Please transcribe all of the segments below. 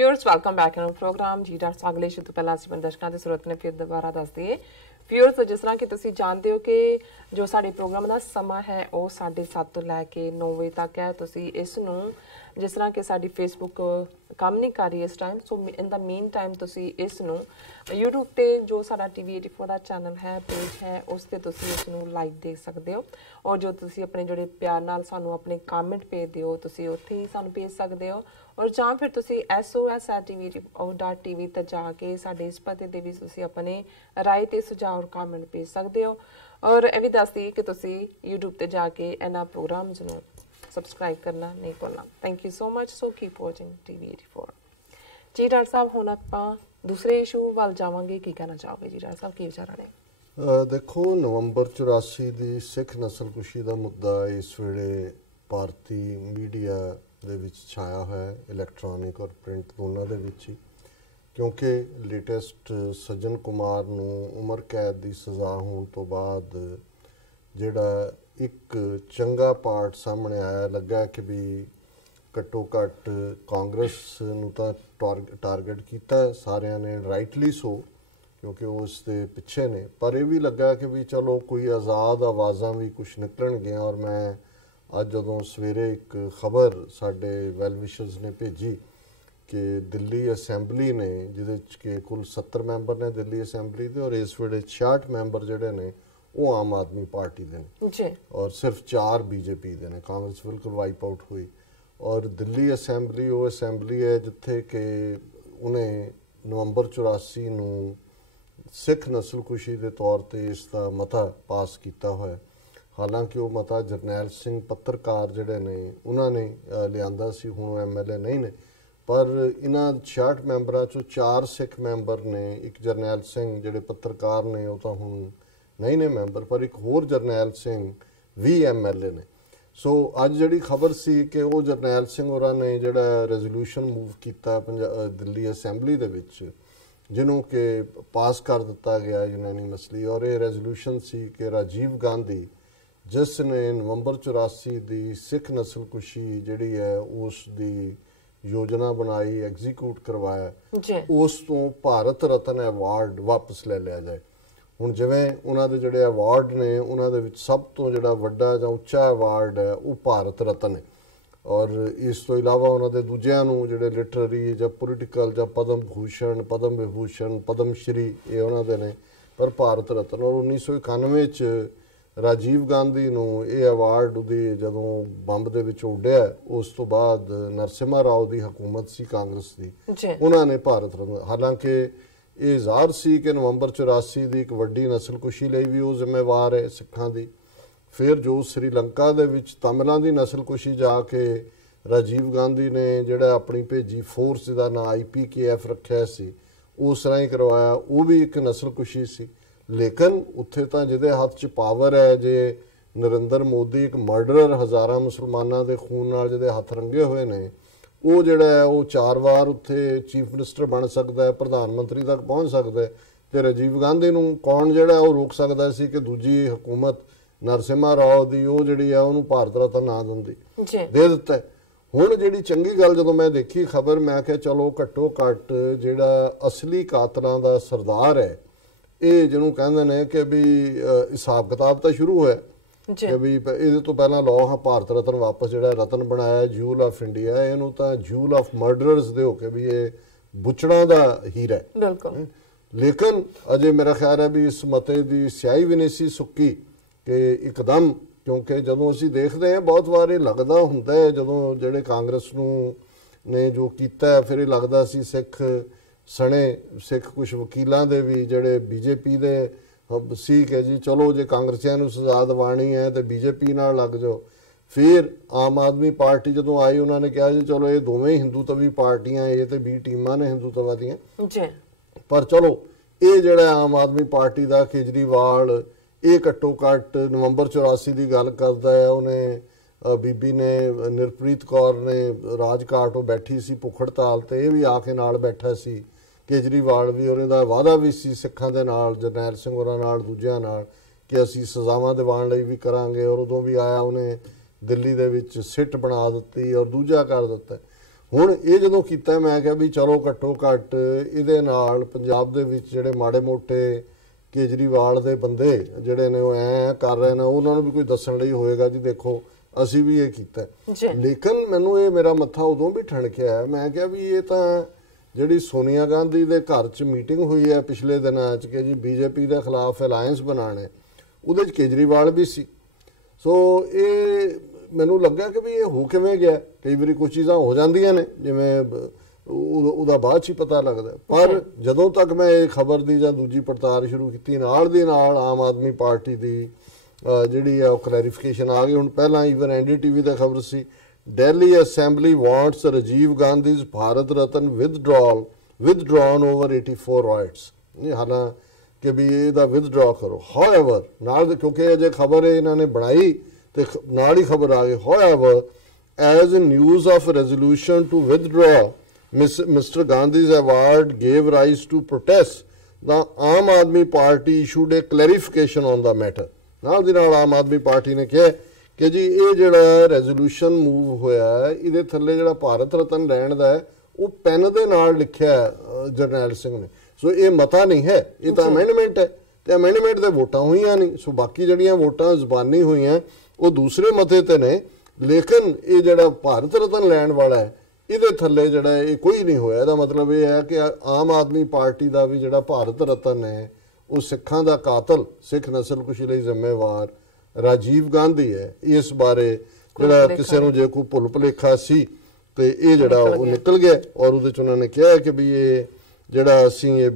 Viewers, welcome back in our program. जी doctor सागले शुद्ध पहला सीमन दर्शकों की जरूरत ने फिर दोबारा दस दिए व्यूअर्स जिस तरह कि तुसी जानते हो कि जो साडे प्रोग्राम का समा है वो 7:30 तो लैके 9 बजे तक है तुसी इस नू जिस तरह कि साडी फेसबुक काम नहीं कर रही इस time so in the main time तुसी इस नू यूट्यूब ते जो साडा TV84 दा चैनल है पेज है उस ते तुसी इस नू लाइव देख सकते हो और जो तुसी अपने जोड़े प्यार नाल सानू अपने कमेंट भेज दिओ तुसी उत्थे ही सानू भेज सकते हो और जां फिर तुसी SOS@TV ते जाके साडे इस पते ते भी तुसी अपने राय ते सुझाव और कमेंट भेज सकते हो और ये भी दस दी कि तुसी यूट्यूब ते जाके इन्हां प्रोग्राम्स नू सब्सक्राइब करना नहीं भूलना thank you so much so keep watching TV84 जी डॉक्टर साहब हुण आपां दूसरे इशू वाल जावांगे की कहना चाहोगे जी डॉक्टर साहब की विचार ने देखो नवंबर 84 ਦੀ ਸਿੱਖ ਨਸਲਕੁਸ਼ੀ ਦਾ ਮੁੱਦਾ ਇਸ ਵੇਲੇ ਭਾਰਤੀ ਮੀਡੀਆ ਦੇ ਵਿੱਚ ਛਾਇਆ ਹੋਇਆ ਇਲੈਕਟ੍ਰੋਨਿਕ ਔਰ ਪ੍ਰਿੰਟ ਦੋਨਾਂ ਦੇ ਵਿੱਚ ਹੀ ਕਿਉਂਕਿ ਲੇਟੈਸਟ ਸੱਜਣ ਕੁਮਾਰ ਨੂੰ ਉਮਰ ਕੈਦ ਦੀ ਸਜ਼ਾ ਹੋਣ ਤੋਂ ਬਾਅਦ ਜਿਹੜਾ ਇੱਕ ਚੰਗਾ ਪਾਰਟ ਸਾਹਮਣੇ ਆਇਆ ਲੱਗਾ ਕਿ ਵੀ ਘੱਟੋ ਘੱਟ ਕਾਂਗਰਸ ਨੂੰ ਤਾਂ ਟਾਰਗੇਟ ਕੀਤਾ ਸਾਰਿਆਂ ਨੇ ਰਾਈਟਲੀ ਸੋ क्योंकि वो उसके पिछे ने पर यह भी लगा कि भी चलो कोई आज़ाद आवाज़ा भी कुछ निकलणगियां और मैं अज जदों सवेरे एक खबर साडे वैलविशर्स ने भेजी कि दिल्ली असैंबली ने जिहदे कि कुल 70 मैंबर ने दिल्ली असैंबली के और इस वेले 66 मैंबर जिहड़े ने वो आम आदमी पार्टी के ने और सिर्फ 4 BJP के ने कांग्रेस बिल्कुल वाइप आउट हुई और दिल्ली असैंबली वो असैंबली है जिथे कि उन्हें नवंबर 84 नूं सिख नस्लकुशी के तौर पर इसका मता पास किया हुआ हालांकि वो मता जरनैल सिंह पत्रकार जोड़े ने उन्होंने लिया सी हुण MLA नहीं ने पर इन्हां 66 मैंबरां चों 4 सिख मैंबर ने एक जरनैल सिंह जोड़े पत्रकार ने वो तो हुण नहीं ने मैंबर पर एक होर जरनैल सिंह भी MLA ने सो अज जिहड़ी खबर सी कि वो जरनैल सिंह होरां ने जिहड़ा रेजोल्यूशन मूव किया दिल्ली असैंबली दे विच जिन्हों के पास कर दिता गया यूनैनिमसली और ये रेजोल्यूशन सी कि राजीव गांधी जिसने नवंबर 84 की सिख नस्लकुशी जिहड़ी है उस दी योजना बनाई एग्जीक्यूट करवाया उस तो भारत रत्न अवार्ड वापस ले लिया जाए हुण जिवें उन्हां दे जिहड़े अवार्ड ने उन्हां दे विच सब तो जिहड़ा वड्डा जां उच्चा अवार्ड है वो भारत रत्न है और इस तो इलावा उन्होंने दूजिया जोड़े लिटररी या पोलीटिकल या पद्म भूषण पद्म विभूषण पद्म श्री ये उन्होंने ने पर भारत रत्न और 1991 राजीव गांधी नूं ये अवार्ड उहदी जदों बंब दे विच उड्डिया उस तो बाद नरसिम्हा राव की हुकूमत सी कांग्रेस की उन्होंने भारत रत्न हालांकि ये ज़ाहिर सी कि नवंबर 84 की एक वड्डी नस्लकुशी लई भी वो जिम्मेवार है सिखां दी फिर जो श्रीलंका दे विच तमिलां दी नस्लकुशी जाके राजीव गांधी ने जिहड़ा अपनी भेजी फोर्स दा नाम IPKF रखिया सी उस तरह ही करवाया वो भी एक नस्लकुशी सी लेकिन उत्थे तां जिहदे हत्थ च पावर है जे नरेंद्र मोदी एक मर्डरर हज़ारां मुसलमानां दे खून नाल जिहदे हत्थ रंगे हुए ने वो जिहड़ा है वो 4 बार उत्थे चीफ मिनिस्टर बन सकदा है प्रधानमंत्री तक पहुँच सकदा है ते राजीव गांधी नूं कौन जिहड़ा वो रोक सकदा सी कि दूजी हुकूमत नरसिम्हा राव की वो जी है उन्होंने भारत रत्न ना दिंदी दे दिता है हुण जिहड़ी चंगी गल जदों मैं देखी खबर मैं क्या चलो घट्टो घट्ट जिहड़ा असली कातलां दा सरदार है ये जिन्होंने कहंदे ने कि भी हिसाब किताब तो शुरू होया कि भी ये तो पहला लॉ हाँ भारत रत्न वापस जिहड़ा रत्न बनाया ज्यूल ऑफ इंडिया इहनूं तां ज्यूल ऑफ मर्डरर्स दे हो के भी ये बुचड़ां दा हीरा है बिल्कुल लेकिन अजे मेरा ख्याल है भी इस मते दी स्याही भी नहीं सी सुक्की कि एकदम क्योंकि जदों असीं देखते हैं बहुत बार लगता हुंदा है जदों जिहड़े कांग्रेस ने जो किया फिर लगता सी सिख सने सिख कुछ वकीलों के भी जिहड़े BJP दे सी कि जी चलो जे कांग्रेसियां नूं सज़ा दिवाणी है तो BJP नाल लग जाओ फिर आम आदमी पार्टी जदों आई उन्होंने कहा जी चलो ये दोवें हिंदूत्वी पार्टियां ये तो 20 टीमां ने हिंदूत्व दियां पर चलो ये जिहड़ा आम आदमी पार्टी का केजरीवाल ये घट्टो घट्ट नवंबर 84 की गल करता है उन्हें बीबी ने निरप्रीत कौर ने राजघाट बैठी सी भुख हड़ताल तो यह भी आके नाल बैठा सी केजरीवाल भी और इहदा वादा भी सी सिखां दे नाल जरनैल सिंह होरां नाल दूजियां नाल कि असीं सज़ावां दिवाण लई भी करांगे और उदों भी आया उन्हें दिल्ली दे विच सिट बना दित्ती और दूजा कर दिता ਹੁਣ ਇਹ ਜਦੋਂ ਕੀਤਾ ਮੈਂ ਕਿਹਾ ਵੀ ਚਲੋ ਘੱਟੋ ਘੱਟ ਇਹਦੇ ਨਾਲ ਪੰਜਾਬ ਦੇ ਵਿੱਚ ਜਿਹੜੇ ਮਾੜੇ ਮੋਟੇ ਕੇਜਰੀਵਾਲ ਦੇ ਬੰਦੇ ਜਿਹੜੇ ਨੇ ਉਹ ਐ ਕਰ ਰਹੇ ਨੇ ਉਹਨਾਂ ਨੂੰ ਵੀ ਕੋਈ ਦੱਸਣ ਲਈ ਹੋਏਗਾ ਜੀ ਦੇਖੋ ਅਸੀਂ ਵੀ ਇਹ ਕੀਤਾ। ਲੇਕਿਨ ਮੈਨੂੰ ਇਹ ਮੇਰਾ ਮੱਥਾ ਉਦੋਂ ਵੀ ਠਣਕਿਆ, ਮੈਂ ਕਿਹਾ ਵੀ ਇਹ ਤਾਂ ਜਿਹੜੀ ਸੋਨੀਆ ਗਾਂਧੀ ਦੇ ਘਰ 'ਚ ਮੀਟਿੰਗ ਹੋਈ ਹੈ ਪਿਛਲੇ ਦਿਨਾਂ 'ਚ ਕਿ ਜੀ ਬੀਜੇਪੀ ਦੇ ਖਿਲਾਫ ਅਲਾਇੰਸ ਬਣਾਉਣੇ, ਉਹਦੇ 'ਚ ਕੇਜਰੀਵਾਲ ਵੀ ਸੀ। ਸੋ ਇਹ ਮੈਨੂੰ ਲੱਗਾ ਕਿ ਵੀ ਇਹ ਹੋ ਕਿਵੇਂ ਗਿਆ। ਕਈ ਵਾਰੀ ਕੁਝ ਚੀਜ਼ਾਂ ਹੋ ਜਾਂਦੀਆਂ ਨੇ ਜਿਵੇਂ ਉਹਦਾ ਬਾਅਦ 'ਚ ਹੀ ਪਤਾ ਲੱਗਦਾ, ਪਰ ਜਦੋਂ ਤੱਕ ਮੈਂ ਇਹ ਖਬਰ ਦੀ ਜਾਂ ਦੂਜੀ ਪੜਤਾਲ ਸ਼ੁਰੂ ਕੀਤੀ ਨਾਲ ਦੀ ਨਾਲ ਆਮ ਆਦਮੀ ਪਾਰਟੀ ਦੀ ਜਿਹੜੀ ਆ ਉਹ ਕਲੈਰੀਫਿਕੇਸ਼ਨ ਆ ਗਈ। ਹੁਣ ਪਹਿਲਾਂ ਈਵਨ NDTV ਦਾ ਖਬਰ ਸੀ, Delhi Assembly wants Rajiv Gandhi's Bharat Ratna withdrawn over 84 rights। ਹਾਲਾਂਕਿ ਵੀ ਇਹਦਾ ਵਿਦਡਰਾ ਕਰੋ। ਹਾਊਐਵਰ ਨਾਲ ਕਿਉਂਕਿ ਅਜੇ ਖਬਰ ਇਹਨਾਂ ਨੇ ਬਣਾਈ ਤੇ ਨਾਲ ਹੀ ਖਬਰ ਆ ਗਈ। However as news of resolution to withdraw Mr. Gandhi's award gave rise to protests, the Aam Aadmi Party issued a clarification on the matter। ਨਾਲ ਦੀ ਨਾਲ ਆਮ ਆਦਮੀ ਪਾਰਟੀ ਨੇ ਕਿਹਾ ਕਿ ਜੀ ਇਹ ਜਿਹੜਾ ਰੈਜ਼ੋਲੂਸ਼ਨ ਮੂਵ ਹੋਇਆ ਇਹਦੇ ਥੱਲੇ ਜਿਹੜਾ ਭਾਰਤ ਰਤਨ ਲੈਣ ਦਾ ਉਹ ਪੈਨ ਦੇ ਨਾਲ ਲਿਖਿਆ ਜਰਨੈਲ ਸਿੰਘ ਨੇ। ਸੋ ਇਹ ਮਤਾ ਨਹੀਂ ਹੈ, ਇਹ ਤਾਂ ਅਮੈਂਡਮੈਂਟ ਹੈ ਤੇ ਅਮੈਂਡਮੈਂਟ ਦੇ ਵੋਟਾਂ ਹੋਈਆਂ ਨਹੀਂ। ਸੋ ਬਾਕੀ ਜਿਹੜੀਆਂ ਵੋਟਾਂ ਜ਼ਬਾਨੀ ਹੋਈਆਂ ਉਹ ਦੂਸਰੇ ਮਤੇ ਤੇ ਨੇ, ਲੇਕਿਨ ਇਹ ਜਿਹੜਾ ਭਾਰਤ ਰਤਨ ਲੈਣ ਵਾਲਾ ਹੈ ਇਹਦੇ ਥੱਲੇ ਜਿਹੜਾ ਇਹ ਕੋਈ ਨਹੀਂ ਹੋਇਆ। ਇਹਦਾ ਮਤਲਬ ਇਹ ਹੈ ਕਿ ਆਮ ਆਦਮੀ ਪਾਰਟੀ ਦਾ ਵੀ ਜਿਹੜਾ ਭਾਰਤ ਰਤਨ ਹੈ ਉਹ ਸਿੱਖਾਂ ਦਾ ਕਾਤਲ, ਸਿੱਖ ਨਸਲਕੁਸ਼ੀ ਲਈ ਜ਼ਿੰਮੇਵਾਰ ਰਾਜੀਵ ਗਾਂਧੀ ਹੈ। ਇਸ ਬਾਰੇ ਜਿਹੜਾ ਕਿਸੇ ਨੂੰ ਜੇ ਕੋਈ ਭੁੱਲ ਭੁਲੇਖਾ ਸੀ ਤੇ ਇਹ ਜਿਹੜਾ ਉਹ ਨਿਕਲ ਗਿਆ ਔਰ ਉਹਦੇ 'ਚ ਉਹਨਾਂ ਨੇ ਕਿਹਾ ਕਿ ਵੀ ਇਹ ਜਿਹੜਾ ਅਸੀਂ ਇਹ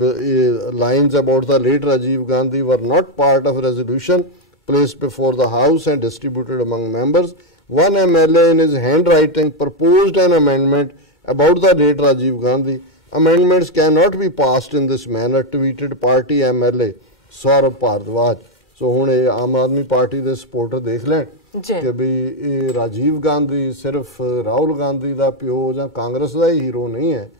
lines about the late Rajiv Gandhi were not part of resolution placed before the house and distributed among members. One MLA in his handwriting proposed an amendment about the late Rajiv Gandhi. Amendments cannot be passed in this manner, tweeted party MLA Saurabh Bhardwaj। So ਹੁਣ ਇਹ Aam Aadmi party ਦੇ supporter ਦੇਖ ਲੈਣ ਕਿ ਵੀ ਇਹ ਰਾਜੀਵ ਗਾਂਧੀ ਸਿਰਫ ਰਾਹੁਲ ਗਾਂਧੀ ਦਾ ਪਿਓ ਜਾਂ ਕਾਂਗਰਸ ਦਾ ਹੀ ਹੀਰੋ ਨਹੀਂ ਹੈ,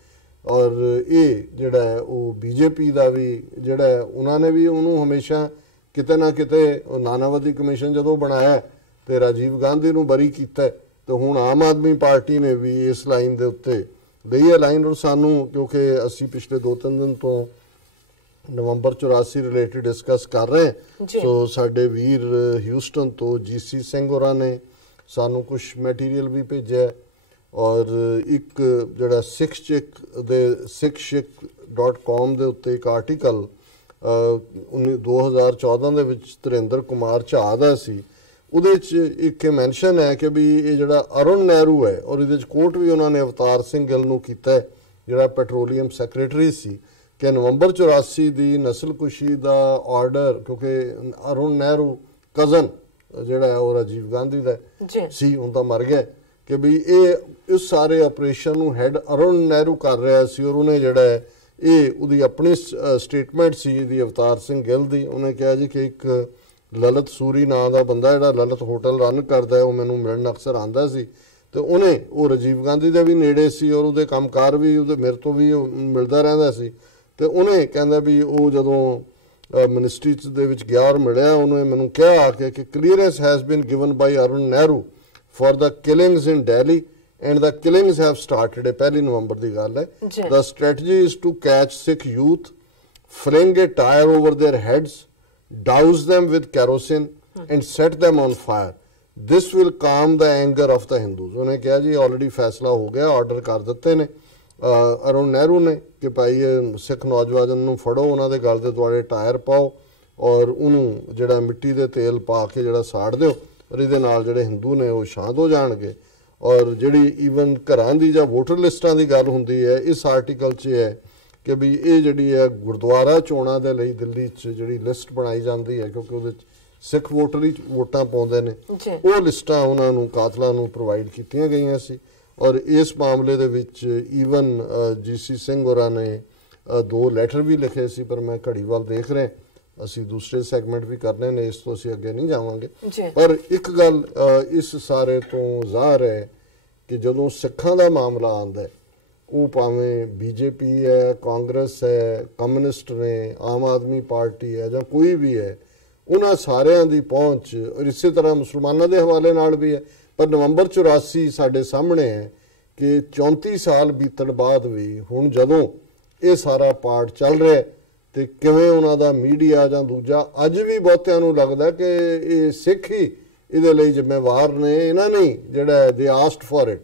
ਔਰ ਇਹ ਜਿਹੜਾ ਹੈ ਉਹ ਬੀਜੇਪੀ ਦਾ ਵੀ ਜਿਹੜਾ ਉਹਨਾਂ ਨੇ ਵੀ ਉਹਨੂੰ ਹਮੇਸ਼ਾ ਕਿਤੇ ਨਾ ਕਿਤੇ ਨਾਨਾਵਤੀ ਕਮਿਸ਼ਨ ਜਦੋਂ ਬਣਾਇਆ ਤੇ ਰਾਜੀਵ ਗਾਂਧੀ ਨੂੰ ਬਰੀ ਕੀਤਾ, ਤੇ ਹੁਣ ਆਮ ਆਦਮੀ ਪਾਰਟੀ ਨੇ ਵੀ ਇਸ ਲਾਈਨ ਦੇ ਉੱਤੇ ਲਈ ਹੈ ਲਾਈਨ। ਔਰ ਸਾਨੂੰ ਕਿਉਂਕਿ ਅਸੀਂ ਪਿਛਲੇ 2-3 ਦਿਨ ਤੋਂ ਨਵੰਬਰ 84 ਰਿਲੇਟਡ ਡਿਸਕਸ ਕਰ ਰਹੇ ਹਾਂ, ਸੋ ਸਾਡੇ ਵੀਰ ਹਿਊਸਟਨ ਤੋਂ GC ਸਿੰਘ ਹੋਰਾਂ ਨੇ ਸਾਨੂੰ ਕੁਝ ਮਟੀਰੀਅਲ ਵੀ ਭੇਜਿਆ ਔਰ ਇੱਕ ਜਿਹੜਾ sikhchick.com ਦੇ ਉੱਤੇ ਇੱਕ ਆਰਟੀਕਲ 2014 ਦੇ ਵਿੱਚ ਧਿਰੇਂਦਰ ਕੁਮਾਰ ਝਾਅ ਦਾ ਸੀ, ਉਹਦੇ 'ਚ ਇੱਕ ਮੈਂਸ਼ਨ ਹੈ ਕਿ ਵੀ ਇਹ ਜਿਹੜਾ ਅਰੁਣ ਨਹਿਰੂ ਹੈ ਔਰ ਇਹਦੇ 'ਚ ਕੋਟ ਵੀ ਉਹਨਾਂ ਨੇ ਅਵਤਾਰ ਸਿੰਘ ਗਿੱਲ ਨੂੰ ਕੀਤਾ ਜਿਹੜਾ ਪੈਟਰੋਲੀਅਮ ਸੈਕਟਰੀ ਸੀ ਕਿ ਨਵੰਬਰ 84 ਦੀ ਨਸਲਕੁਸ਼ੀ ਦਾ ਆਰਡਰ, ਕਿਉਂਕਿ ਅਰੁਣ ਨਹਿਰੂ ਕਜ਼ਨ ਜਿਹੜਾ ਹੈ ਉਹ ਰਾਜੀਵ ਗਾਂਧੀ ਦਾ ਸੀ, ਹੁਣ ਤਾਂ ਮਰ ਗਿਆ, ਕਿ ਵੀ ਇਹ ਇਸ ਸਾਰੇ ਆਪਰੇਸ਼ਨ ਨੂੰ ਹੈਡ ਅਰੁਣ ਨਹਿਰੂ ਕਰ ਰਿਹਾ ਸੀ ਔਰ ਉਹਨੇ ਜਿਹੜਾ ਹੈ ਇਹ ਉਹਦੀ ਆਪਣੀ ਸਟੇਟਮੈਂਟ ਸੀ ਇਹਦੀ ਅਵਤਾਰ ਸਿੰਘ ਗਿੱਲ ਦੀ। ਉਹਨੇ ਕਿਹਾ ਜੀ ਕਿ ਇੱਕ ਲਲਿਤ ਸੂਰੀ ਨਾਂ ਦਾ ਬੰਦਾ ਜਿਹੜਾ ਲਲਿਤ ਹੋਟਲ ਰਨ ਕਰਦਾ ਉਹ ਮੈਨੂੰ ਮਿਲਣ ਅਕਸਰ ਆਉਂਦਾ ਸੀ ਤੇ ਉਹਨੇ ਉਹ ਰਾਜੀਵ ਗਾਂਧੀ ਦੇ ਵੀ ਨੇੜੇ ਸੀ ਔਰ ਉਹਦੇ ਕੰਮਕਾਰ ਵੀ ਉਹਦੇ ਮੇਰੇ ਤੋਂ ਵੀ ਮਿਲਦਾ ਰਹਿੰਦਾ ਸੀ, ਤੇ ਉਹਨੇ ਕਹਿੰਦਾ ਵੀ ਉਹ ਜਦੋਂ ਮਿਨਿਸਟਰੀ ਦੇ ਵਿੱਚ ਗਿਆ ਔਰ ਮਿਲਿਆ ਉਹਨੇ ਮੈਨੂੰ ਕਿਹਾ ਕਿ clearance has been given by Arun Nehru for the killings in Delhi and the killings have started। 1 ਨਵੰਬਰ ਦੀ ਗੱਲ ਹੈ। The strategy is to catch Sikh youth, fling a tire over their heads, douse them with kerosene and set them on fire। This will calm the anger of the Hindus। ਉਹਨੇ ਕਿਹਾ ਜੀ already ਫੈਸਲਾ ਹੋ ਗਿਆ, order ਕਰ ਦਿੱਤੇ ਨੇ ਅਰੁਣ ਨਹਿਰੂ ਨੇ ਕਿ ਭਾਈ ਸਿੱਖ ਨੌਜਵਾਨ ਨੂੰ ਫੜੋ, ਉਹਨਾਂ ਦੇ ਗਲ ਦੇ ਦੁਆਲੇ ਟਾਇਰ ਪਾਓ ਔਰ ਉਹਨੂੰ ਜਿਹੜਾ ਮਿੱਟੀ ਦੇ ਤੇਲ ਪਾ ਕੇ ਜਿਹੜਾ ਸਾੜ ਦਿਓ ਔਰ ਇਹਦੇ ਨਾਲ ਜਿਹੜੇ ਹਿੰਦੂ ਨੇ ਉਹ ਸ਼ਾਂਤ ਹੋ ਜਾਣਗੇ। ਔਰ ਜਿਹੜੀ ਈਵਨ ਘਰਾਂ ਦੀ ਜਾਂ ਵੋਟਰ ਲਿਸਟਾਂ ਦੀ ਗੱਲ ਹੁੰਦੀ ਹੈ ਇਸ ਆਰਟੀਕਲ 'ਚ ਹੈ ਕਿ ਵੀ ਇਹ ਜਿਹੜੀ ਹੈ ਗੁਰਦੁਆਰਾ ਚੋਣਾਂ ਦੇ ਲਈ ਦਿੱਲੀ 'ਚ ਜਿਹੜੀ ਲਿਸਟ ਬਣਾਈ ਜਾਂਦੀ ਹੈ ਕਿਉਂਕਿ ਉਹਦੇ 'ਚ ਸਿੱਖ ਵੋਟਰ ਹੀ ਵੋਟਾਂ ਪਾਉਂਦੇ ਨੇ, ਉਹ ਲਿਸਟਾਂ ਉਹਨਾਂ ਨੂੰ ਕਾਤਲਾਂ ਨੂੰ ਪ੍ਰੋਵਾਈਡ ਕੀਤੀਆਂ ਗਈਆਂ ਸੀ। ਔਰ ਇਸ ਮਾਮਲੇ ਦੇ ਵਿੱਚ ਈਵਨ GC ਸਿੰਘ ਹੋਰਾਂ ਨੇ 2 ਲੈਟਰ ਵੀ ਲਿਖੇ ਸੀ, ਪਰ ਮੈਂ ਘੜੀ ਵੱਲ ਦੇਖ ਰਿਹਾ, ਅਸੀਂ ਦੂਸਰੇ ਸੈਗਮੈਂਟ ਵੀ ਕਰਨੇ ਨੇ, ਇਸ ਤੋਂ ਅਸੀਂ ਅੱਗੇ ਨਹੀਂ ਜਾਵਾਂਗੇ। ਪਰ ਇੱਕ ਗੱਲ ਇਸ ਸਾਰੇ ਤੋਂ ਜ਼ਾਹਰ ਹੈ ਕਿ ਜਦੋਂ ਸਿੱਖਾਂ ਦਾ ਮਾਮਲਾ ਆਉਂਦਾ ਉਹ ਭਾਵੇਂ BJP ਹੈ, ਕਾਂਗਰਸ ਹੈ, ਕਮਿਊਨਿਸਟ ਨੇ, ਆਮ ਆਦਮੀ ਪਾਰਟੀ ਹੈ ਜਾਂ ਕੋਈ ਵੀ ਹੈ, ਉਹਨਾਂ ਸਾਰਿਆਂ ਦੀ ਪਹੁੰਚ ਔਰ ਇਸੇ ਤਰ੍ਹਾਂ ਮੁਸਲਮਾਨਾਂ ਦੇ ਹਵਾਲੇ ਨਾਲ ਵੀ ਹੈ। ਪਰ ਨਵੰਬਰ 84 ਸਾਡੇ ਸਾਹਮਣੇ ਹੈ ਕਿ 34 ਸਾਲ ਬੀਤਣ ਬਾਅਦ ਵੀ ਹੁਣ ਜਦੋਂ ਇਹ ਸਾਰਾ ਪਾਰਟ ਚੱਲ ਰਿਹਾ ਤੇ ਕਿਵੇਂ ਉਹਨਾਂ ਦਾ ਮੀਡੀਆ ਜਾਂ ਦੂਜਾ ਅੱਜ ਵੀ ਬਹੁਤਿਆਂ ਨੂੰ ਲੱਗਦਾ ਕਿ ਇਹ ਸਿੱਖ ਹੀ ਇਹਦੇ ਲਈ ਜ਼ਿੰਮੇਵਾਰ ਨੇ, ਇਹਨਾਂ ਨਹੀਂ ਜਿਹੜਾ ਦੇ ਆਸਕਡ ਫॉर ਇਟ।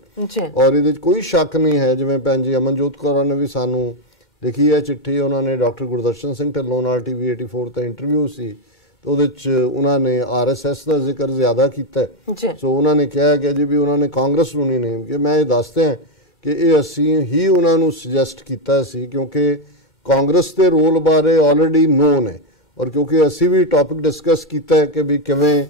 ਔਰ ਇਹਦੇ 'ਚ ਕੋਈ ਸ਼ੱਕ ਨਹੀਂ ਹੈ, ਜਿਵੇਂ ਭੈਣ ਜੀ ਅਮਨਜੋਤ ਕੌਰ ਨੇ ਵੀ ਸਾਨੂੰ ਲਿਖੀ ਹੈ ਚਿੱਠੀ, ਉਹਨਾਂ ਨੇ ਡਾਕਟਰ ਗੁਰਦਰਸ਼ਨ ਸਿੰਘ ਢਿੱਲੋਂ ਨਾਲ TV 84 ਤੇ ਇੰਟਰਵਿਊ ਸੀ ਤੇ ਉਹਦੇ 'ਚ ਉਹਨਾਂ ਨੇ RSS ਦਾ ਜ਼ਿਕਰ ਜ਼ਿਆਦਾ ਕੀਤਾ। ਸੋ ਉਹਨਾਂ ਨੇ ਕਿਹਾ ਕਿ ਜੀ ਵੀ ਉਹਨਾਂ ਨੇ ਕਾਂਗਰਸ ਨੂੰ ਨਹੀਂ ਨੇਮ ਕਿ ਮੈਂ ਇਹ ਦੱਸਦੇ ਹਾਂ ਕਿ ਇਹ ਅਸੀਂ ਹੀ ਉਹਨਾਂ ਨੂੰ ਸੁਜੈਸਟ ਕੀਤਾ ਸੀ ਕਿਉਂਕਿ ਕਾਂਗਰਸ ਦੇ ਰੋਲ ਬਾਰੇ ਆਲਰੇਡੀ ਨੋਨ ਹੈ ਔਰ ਕਿਉਂਕਿ ਅਸੀਂ ਵੀ ਟੌਪਿਕ ਡਿਸਕਸ ਕੀਤਾ ਹੈ ਕਿ ਵੀ ਕਿਵੇਂ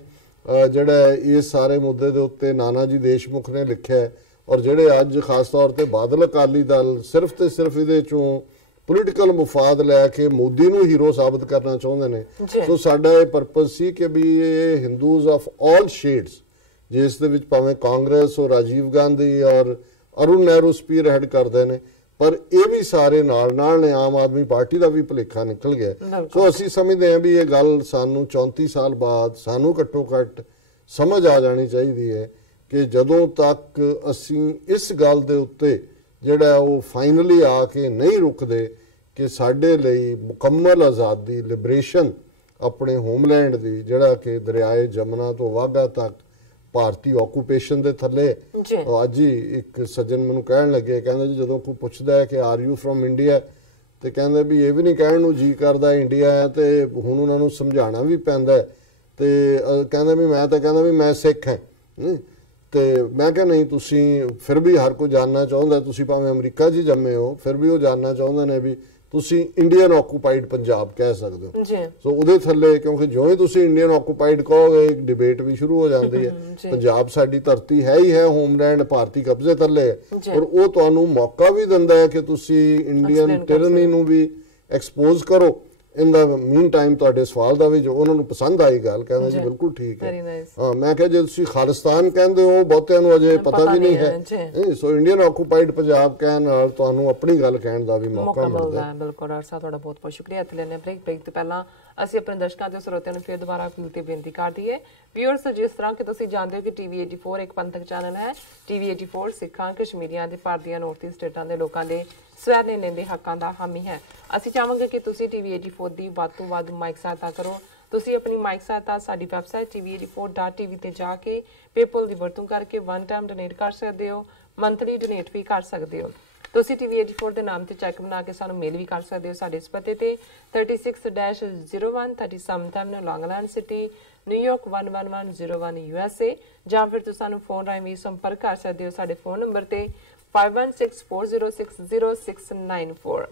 ਜਿਹੜਾ ਇਸ ਸਾਰੇ ਮੁੱਦੇ ਦੇ ਉੱਤੇ ਨਾਨਾ ਜੀ ਦੇਸ਼ਮੁਖ ਨੇ ਲਿਖਿਆ ਔਰ ਜਿਹੜੇ ਅੱਜ ਖਾਸ ਤੌਰ ਤੇ ਬਾਦਲ ਅਕਾਲੀ ਦਲ ਸਿਰਫ ਤੇ ਸਿਰਫ ਇਹਦੇ ਚੋਂ ਪੋਲੀਟੀਕਲ ਮੁਫਾਦ ਲੈ ਕੇ ਮੋਦੀ ਨੂੰ ਹੀਰੋ ਸਾਬਤ ਕਰਨਾ ਚਾਹੁੰਦੇ ਨੇ। ਸੋ ਸਾਡਾ ਇਹ ਪਰਪਸ ਸੀ ਕਿ ਵੀ ਇਹ ਹਿੰਦੂਜ਼ ਆਫ ਆਲ ਸ਼ੇਡਸ, ਜਿਸ ਦੇ ਵਿੱਚ ਭਾਵੇਂ ਕਾਂਗਰਸ ਔਰ ਰਾਜੀਵ ਗਾਂਧੀ ਔਰ ਅਰੁਣ ਨਹਿਰੂ ਸਪੀਅਰ ਹੈਡ ਕਰਦੇ ਨੇ, ਪਰ ਇਹ ਵੀ ਸਾਰੇ ਨਾਲ ਨਾਲ ਨੇ, ਆਮ ਆਦਮੀ ਪਾਰਟੀ ਦਾ ਵੀ ਭੁਲੇਖਾ ਨਿਕਲ ਗਿਆ। ਸੋ ਅਸੀਂ ਸਮਝਦੇ ਹਾਂ ਵੀ ਇਹ ਗੱਲ ਸਾਨੂੰ 34 ਸਾਲ ਬਾਅਦ ਸਾਨੂੰ ਘੱਟੋ ਘੱਟ ਸਮਝ ਆ ਜਾਣੀ ਚਾਹੀਦੀ ਹੈ ਕਿ ਜਦੋਂ ਤੱਕ ਅਸੀਂ ਇਸ ਗੱਲ ਦੇ ਉੱਤੇ ਜਿਹੜਾ ਉਹ ਫਾਈਨਲੀ ਆ ਕੇ ਨਹੀਂ ਰੁਕਦੇ ਕਿ ਸਾਡੇ ਲਈ ਮੁਕੰਮਲ ਆਜ਼ਾਦੀ, ਲਿਬਰੇਸ਼ਨ ਆਪਣੇ ਹੋਮਲੈਂਡ ਦੀ, ਜਿਹੜਾ ਕਿ ਦਰਿਆਏ ਜਮਨਾ ਤੋਂ ਵਾਘਾ ਤੱਕ ਭਾਰਤੀ ਆਕੂਪੇਸ਼ਨ ਦੇ ਥੱਲੇ। ਅੱਜ ਹੀ ਇੱਕ ਸੱਜਣ ਮੈਨੂੰ ਕਹਿਣ ਲੱਗੇ, ਕਹਿੰਦਾ ਜੀ ਜਦੋਂ ਕੋਈ ਪੁੱਛਦਾ ਹੈ ਕਿ ਆਰ ਯੂ ਫਰੋਮ ਇੰਡੀਆ ਤੇ ਕਹਿੰਦੇ ਵੀ ਇਹ ਵੀ ਨਹੀਂ ਕਹਿਣ ਨੂੰ ਜੀ ਕਰਦਾ ਇੰਡੀਆ ਹੈ, ਤੇ ਹੁਣ ਉਹਨਾਂ ਨੂੰ ਸਮਝਾਉਣਾ ਵੀ ਪੈਂਦਾ ਤੇ ਕਹਿੰਦਾ ਵੀ ਮੈਂ ਤਾਂ ਕਹਿੰਦਾ ਵੀ ਮੈਂ ਸਿੱਖ ਹਾਂ। ਤੇ ਮੈਂ ਕਿਹਾ ਨਹੀਂ, ਤੁਸੀਂ ਫਿਰ ਵੀ ਹਰ ਕੋਈ ਜਾਣਨਾ ਚਾਹੁੰਦਾ, ਤੁਸੀਂ ਭਾਵੇਂ ਅਮਰੀਕਾ 'ਚ ਜੰਮੇ ਹੋ ਫਿਰ ਵੀ ਉਹ ਜਾਣਨਾ ਚਾਹੁੰਦੇ ਨੇ ਵੀ ਤੁਸੀਂ ਇੰਡੀਅਨ ਆਕੂਪਾਈਡ ਪੰਜਾਬ ਕਹਿ ਸਕਦੇ ਹੋ। ਸੋ ਉਹਦੇ ਥੱਲੇ ਕਿਉਂਕਿ ਜਿਉਂ ਹੀ ਤੁਸੀਂ ਇੰਡੀਅਨ ਆਕੂਪਾਈਡ ਕਹੋਗੇ ਇੱਕ ਡਿਬੇਟ ਵੀ ਸ਼ੁਰੂ ਹੋ ਜਾਂਦੀ ਹੈ। ਪੰਜਾਬ ਸਾਡੀ ਧਰਤੀ ਹੈ ਹੀ ਹੈ, ਹੋਮਲੈਂਡ ਭਾਰਤੀ ਕਬਜ਼ੇ ਥੱਲੇ, ਔਰ ਉਹ ਤੁਹਾਨੂੰ ਮੌਕਾ ਵੀ ਦਿੰਦਾ ਹੈ ਕਿ ਤੁਸੀਂ ਇੰਡੀਅਨ ਟਿਰਨੀ ਨੂੰ ਵੀ ਐਕਸਪੋਜ਼ ਕਰੋ। ਇਨ ਦਾ ਮੀਨ ਟਾਈਮ ਤੁਹਾਡੇ ਸਵਾਲ ਦਾ ਵੀ ਜੋ ਉਹਨਾਂ ਨੂੰ ਪਸੰਦ ਆਈ ਗੱਲ, ਕਹਿੰਦੇ ਜੀ ਬਿਲਕੁਲ ਠੀਕ ਹੈ। ਹਾਂ, ਮੈਂ ਕਿਹਾ ਜੇ ਤੁਸੀਂ ਖਾਲਿਸਤਾਨ ਕਹਿੰਦੇ ਹੋ ਬਹੁਤਿਆਂ ਨੂੰ ਅਜੇ ਪਤਾ ਵੀ ਨਹੀਂ ਹੈ, ਸੋ ਇੰਡੀਅਨ ਆਕੂਪਾਈਡ ਪੰਜਾਬ ਕਹਿਣ ਨਾਲ ਤੁਹਾਨੂੰ ਆਪਣੀ ਗੱਲ ਕਹਿਣ ਦਾ ਵੀ ਮੌਕਾ ਮਿਲਦਾ ਹੈ। ਬਿਲਕੁਲ ਡਾਕਟਰ ਸਾਹਿਬ, ਤੁਹਾਡਾ ਬਹੁਤ ਬਹੁਤ ਸ਼ੁਕਰੀਆ। ਇੱਥੇ ਲੈਣੇ ਬ੍ਰੇਕ ਤੋਂ ਪਹਿਲਾਂ ਅਸੀਂ ਆਪਣੇ ਦਰਸ਼ਕਾਂ ਤੇ ਸਰੋਤਿਆਂ ਨੂੰ ਫਿਰ ਦੁਬਾਰਾ ਅਪੀਲ ਤੇ ਬੇਨਤੀ ਕਰਦੀ ਹੈ ਵਿਊਅਰਸ, ਜਿਸ ਤਰ੍ਹਾਂ ਕਿ ਤੁਸੀਂ ਜਾਣਦੇ ਹੋ ਕਿ TV 84 ਇੱਕ ਪੰਥਕ ਚੈਨਲ ਹੈ। TV 84 ਸਿੱਖਾਂ, ਕਸ਼ਮੀਰੀਆਂ ਦੇ ਭਾਰਤੀਆਂ ਨਾਰਥ ਈਸਟ ਸਟੇਟਾਂ ਦੇ ਲੋਕਾਂ ਦੇ ਸਵੈ ਨਿਰਣੇ ਦੇ ਹੱਕਾਂ ਦਾ ਹਾਮੀ ਹੈ। ਅਸੀਂ ਚਾਹਾਂਗੇ ਕਿ ਤੁਸੀਂ TV 84 ਦੀ ਵੱਧ ਤੋਂ ਵੱਧ ਮਾਈਕ ਸਹਾਇਤਾ ਕਰੋ। ਤੁਸੀਂ ਆਪਣੀ ਮਾਈਕ ਸਹਾਇਤਾ ਸਾਡੀ ਵੈਬਸਾਈਟ tv84.tv ਤੇ ਜਾ ਕੇ ਪੇਪਲ ਦੀ ਵਰਤੋਂ ਕਰਕੇ ਵਨ ਟਾਈਮ ਡੋਨੇਟ ਕਰ ਸਕਦੇ ਹੋ, ਮੰਥਲੀ ਡੋਨੇਟ ਵੀ ਕਰ ਸਕਦੇ ਹੋ। ਤੁਸੀਂ TV 84 ਦੇ ਨਾਮ ਤੇ ਚੈੱਕ ਬਣਾ ਕੇ ਸਾਨੂੰ ਮੇਲ ਵੀ ਕਰ ਸਕਦੇ ਹੋ ਸਾਡੇ ਇਸ ਪਤੇ ਤੇ 36-01 37 ਲੌਂਗ ਆਈਲੈਂਡ ਸਿਟੀ, ਨਿਊਯਾਰਕ 11101 USA, ਜਾਂ ਫਿਰ ਤੁਸੀਂ ਸਾਨੂੰ ਫੋਨ ਰਾਹੀਂ ਵੀ ਸੰਪਰਕ ਕਰ ਸਕਦੇ ਹੋ ਸਾਡੇ ਫੋਨ ਨੰਬਰ ਤੇ 5164060694।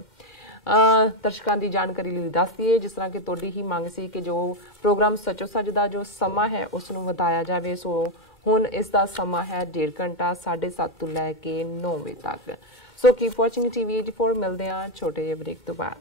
ਦਰਸ਼ਕਾਂ ਦੀ ਜਾਣਕਾਰੀ ਲਈ ਦੱਸ ਦਈਏ, ਜਿਸ ਤਰ੍ਹਾਂ ਕਿ ਤੁਹਾਡੀ ਹੀ ਮੰਗ ਸੀ ਕਿ ਜੋ ਪ੍ਰੋਗਰਾਮ ਸੱਚੋ ਸੱਚ ਦਾ ਜੋ ਸਮਾਂ ਹੈ ਉਸ ਨੂੰ ਵਧਾਇਆ ਜਾਵੇ, ਸੋ ਹੁਣ ਇਸ ਦਾ ਸਮਾਂ ਹੈ 1.5 ਘੰਟਾ 7:30 ਤੋਂ ਲੈ ਕੇ 9 ਵਜੇ ਤੱਕ। ਸੋ ਕੀਪ ਵਾਚਿੰਗ TV 84। ਮਿਲਦੇ ਹਾਂ ਛੋਟੇ ਜਿਹੇ ਬ੍ਰੇਕ ਤੋਂ ਬਾਅਦ।